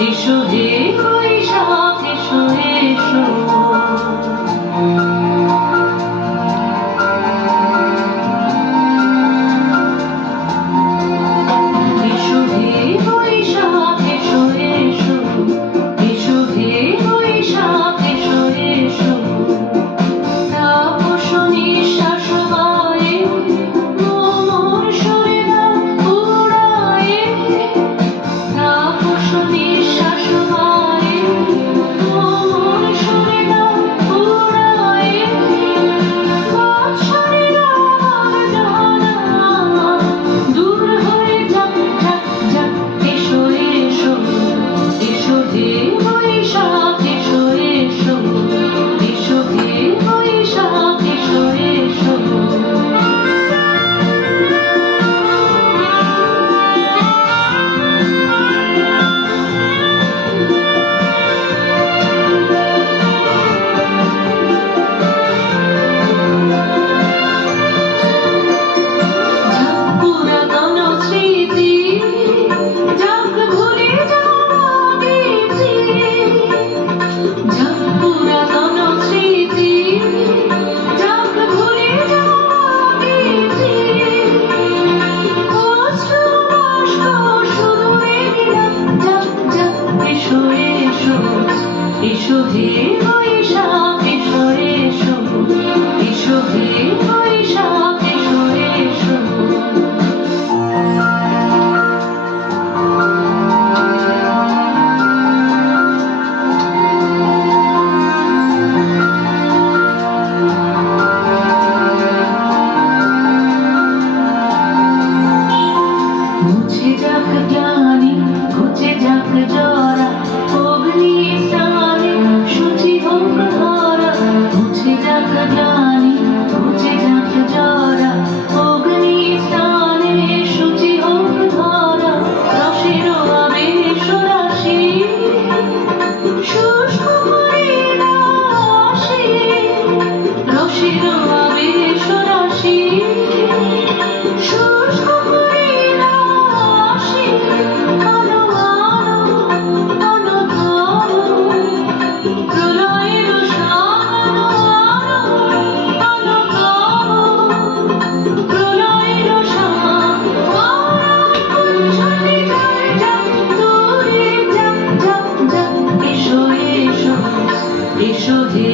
এসো হে বৈশাখ এসো এসো এসো হে বৈশাখ এসো এসো এসো হে বৈশাখ এসো এসো তাপস নিঃশ্বাস বায়ে মোর শরীরা উড়ায়ে তাপস নিঃশ্বাস বায়ে মোর শরীরা উড়ায়ে বাৎসরীরা জানা দূর হয়ে যাক যাক যাক এসো এসো এসো হে বৈশাখ এসো এসো এসো হে বৈশাখ এসো এসো পুরাতন স্মৃতি যাক ভুলে যাওয়া গীতি যাক পুরাতন স্মৃতি যাক ভুলে যাওয়া গীতি অশ্রু বাষ্প শুধু এগিয়ে যাক যাক এসো এসো এসো হে বৈশাখ এসো এসো এসো হে বৈশাখ এসো এসো মুছে যাক গ্লানি ঘুচে যাক জরা অগ্নি স্নানে শুচি হোক ধরা মুছে যাক গ্লানি ঘুচে যাক জরা অগ্নি স্নানে শুচি হোক ধরা রসের আবেশ রাশি শুষ্ক করে দাসী রসের আবেশ রাশি শুষ্ক করে দাসী আলো আলো আলো ধরো প্রলয়ের সানো আলো আলো ধরো প্রলয়ের সানো ছুটে যায় যাক দূরে যাক যাক যাক এসো এসো এসো হে